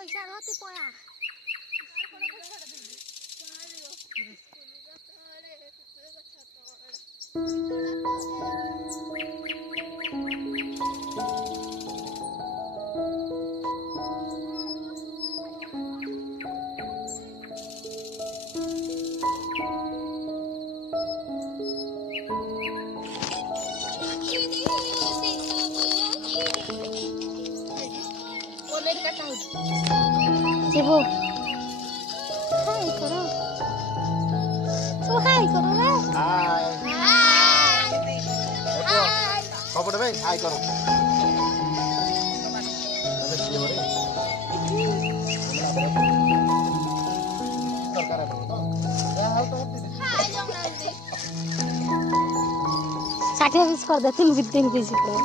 पैसा रहती पया Cibu, hai koro, so hai koro lah. Hai. Hai. Kau pada baik, hai koro. Sakit habis kor dati mungkin bisa koro.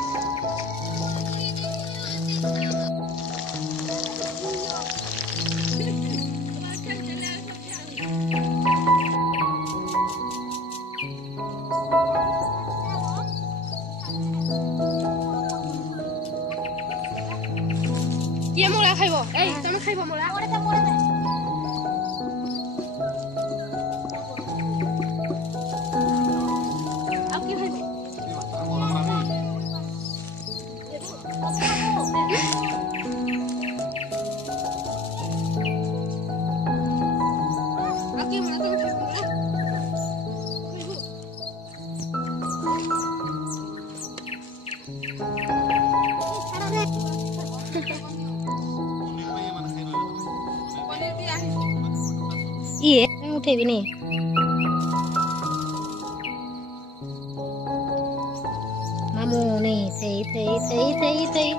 Iya mau lah kaibo, kamu kaibo mau lah. Aku kaibo. Aku mau lah, kamu kaibo mau lah. Iya, kamu udah ini. Namu nih, thấy.